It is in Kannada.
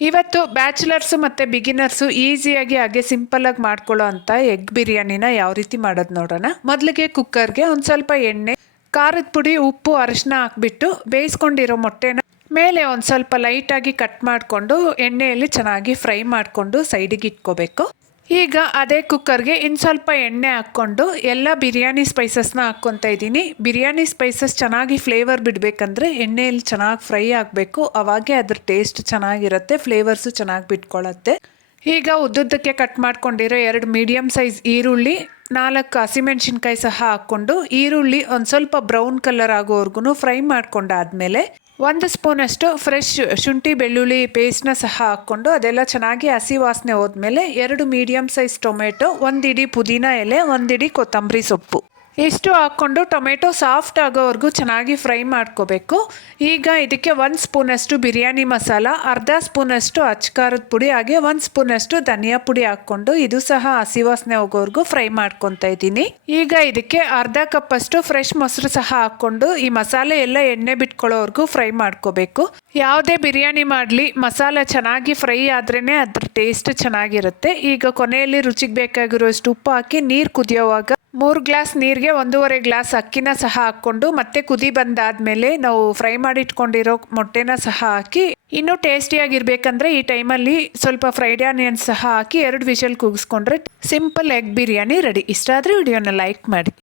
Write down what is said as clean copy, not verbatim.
ಇವತ್ತು ಬ್ಯಾಚುಲರ್ಸು ಮತ್ತು ಬಿಗಿನರ್ಸು ಈಸಿಯಾಗಿ ಹಾಗೆ ಸಿಂಪಲ್ಲಾಗಿ ಮಾಡ್ಕೊಳ್ಳೋ ಅಂಥ ಎಗ್ ಬಿರಿಯಾನಿನ ಯಾವ ರೀತಿ ಮಾಡೋದು ನೋಡೋಣ. ಮೊದಲಿಗೆ ಕುಕ್ಕರ್ಗೆ ಒಂದು ಸ್ವಲ್ಪ ಎಣ್ಣೆ, ಖಾರದ ಪುಡಿ, ಉಪ್ಪು, ಅರಿಶಿನ ಹಾಕ್ಬಿಟ್ಟು ಬೇಯಿಸ್ಕೊಂಡಿರೋ ಮೊಟ್ಟೆನ ಮೇಲೆ ಒಂದು ಸ್ವಲ್ಪ ಲೈಟಾಗಿ ಕಟ್ ಮಾಡಿಕೊಂಡು ಎಣ್ಣೆಯಲ್ಲಿ ಚೆನ್ನಾಗಿ ಫ್ರೈ ಮಾಡಿಕೊಂಡು ಸೈಡಿಗೆ ಇಟ್ಕೋಬೇಕು. ಈಗ ಅದೇ ಕುಕ್ಕರ್ಗೆ ಇನ್ನು ಸ್ವಲ್ಪ ಎಣ್ಣೆ ಹಾಕ್ಕೊಂಡು ಎಲ್ಲ ಬಿರಿಯಾನಿ ಸ್ಪೈಸಸ್ನ ಹಾಕ್ಕೊತಾ ಇದ್ದೀನಿ. ಬಿರಿಯಾನಿ ಸ್ಪೈಸಸ್ ಚೆನ್ನಾಗಿ ಫ್ಲೇವರ್ ಬಿಡಬೇಕಂದ್ರೆ ಎಣ್ಣೆಯಲ್ಲಿ ಚೆನ್ನಾಗಿ ಫ್ರೈ ಆಗಬೇಕು, ಅವಾಗೇ ಅದ್ರ ಟೇಸ್ಟ್ ಚೆನ್ನಾಗಿರುತ್ತೆ, ಫ್ಲೇವರ್ಸು ಚೆನ್ನಾಗಿ ಬಿಟ್ಕೊಳ್ಳುತ್ತೆ. ಈಗ ಉದ್ದುದ್ದಕ್ಕೆ ಕಟ್ ಮಾಡ್ಕೊಂಡಿರೋ 2 ಮೀಡಿಯಮ್ ಸೈಜ್ ಈರುಳ್ಳಿ, 4 ಹಸಿಮೆಣ್ಸಿನ್ಕಾಯಿ ಸಹ ಹಾಕ್ಕೊಂಡು ಈರುಳ್ಳಿ ಒಂದು ಸ್ವಲ್ಪ ಬ್ರೌನ್ ಕಲರ್ ಆಗೋವರೆಗೂ ಫ್ರೈ ಮಾಡ್ಕೊಂಡಾದ್ಮೇಲೆ 1 ಸ್ಪೂನಷ್ಟು ಫ್ರೆಶ್ ಶುಂಠಿ ಬೆಳ್ಳುಳ್ಳಿ ಪೇಸ್ಟ್ನ ಸಹ ಹಾಕ್ಕೊಂಡು ಅದೆಲ್ಲ ಚೆನ್ನಾಗಿ ಹಸಿ ವಾಸನೆ ಹೋದ್ಮೇಲೆ 2 ಮೀಡಿಯಮ್ ಸೈಜ್ ಟೊಮೆಟೊ, 1 ಇಡಿ ಪುದೀನ ಎಲೆ, 1 ಇಡಿ ಕೊತ್ತಂಬರಿ ಸೊಪ್ಪು ಇಷ್ಟು ಹಾಕ್ಕೊಂಡು ಟೊಮೆಟೊ ಸಾಫ್ಟ್ ಆಗೋವರೆಗೂ ಚೆನ್ನಾಗಿ ಫ್ರೈ ಮಾಡ್ಕೋಬೇಕು. ಈಗ ಇದಕ್ಕೆ 1 ಸ್ಪೂನಷ್ಟು ಬಿರಿಯಾನಿ ಮಸಾಲ, ಅರ್ಧ ಸ್ಪೂನಷ್ಟು ಅಚ್ಕಾರದ ಪುಡಿ, ಹಾಗೆ 1 ಸ್ಪೂನಷ್ಟು ಧನಿಯಾ ಪುಡಿ ಹಾಕ್ಕೊಂಡು ಇದು ಸಹ ಹಸಿ ವಾಸನೆ ಹೋಗೋವರೆಗೂ ಫ್ರೈ ಮಾಡ್ಕೊತಾ ಇದ್ದೀನಿ. ಈಗ ಇದಕ್ಕೆ ಅರ್ಧ ಕಪ್ಪಷ್ಟು ಫ್ರೆಶ್ ಮೊಸರು ಸಹ ಹಾಕ್ಕೊಂಡು ಈ ಮಸಾಲೆ ಎಲ್ಲ ಎಣ್ಣೆ ಬಿಟ್ಕೊಳ್ಳೋವರೆಗೂ ಫ್ರೈ ಮಾಡ್ಕೋಬೇಕು. ಯಾವುದೇ ಬಿರಿಯಾನಿ ಮಾಡಲಿ ಮಸಾಲ ಚೆನ್ನಾಗಿ ಫ್ರೈ ಆದ್ರೇ ಅದ್ರ ಟೇಸ್ಟ್ ಚೆನ್ನಾಗಿರುತ್ತೆ. ಈಗ ಕೊನೆಯಲ್ಲಿ ರುಚಿಗೆ ಬೇಕಾಗಿರೋಷ್ಟು ಉಪ್ಪು ಹಾಕಿ ನೀರು ಕುದಿಯೋವಾಗ 3 ಗ್ಲಾಸ್ ನೀರಿಗೆ 1.5 ಗ್ಲಾಸ್ ಅಕ್ಕಿನ ಸಹ ಹಾಕ್ಕೊಂಡು ಮತ್ತೆ ಕುದಿ ಬಂದಾದ್ಮೇಲೆ ನಾವು ಫ್ರೈ ಮಾಡಿ ಇಟ್ಕೊಂಡಿರೋ ಮೊಟ್ಟೆನ ಸಹ ಹಾಕಿ ಇನ್ನೂ ಟೇಸ್ಟಿಯಾಗಿರ್ಬೇಕಂದ್ರೆ ಈ ಟೈಮಲ್ಲಿ ಸ್ವಲ್ಪ ಫ್ರೈಡ್ ಆನಿಯನ್ಸ್ ಸಹ ಹಾಕಿ 2 ವಿಷಲ್ ಕೂಗಿಸ್ಕೊಂಡ್ರೆ ಸಿಂಪಲ್ ಎಗ್ ಬಿರಿಯಾನಿ ರೆಡಿ. ಇಷ್ಟ ಆದರೆ ವಿಡಿಯೋನ ಲೈಕ್ ಮಾಡಿ.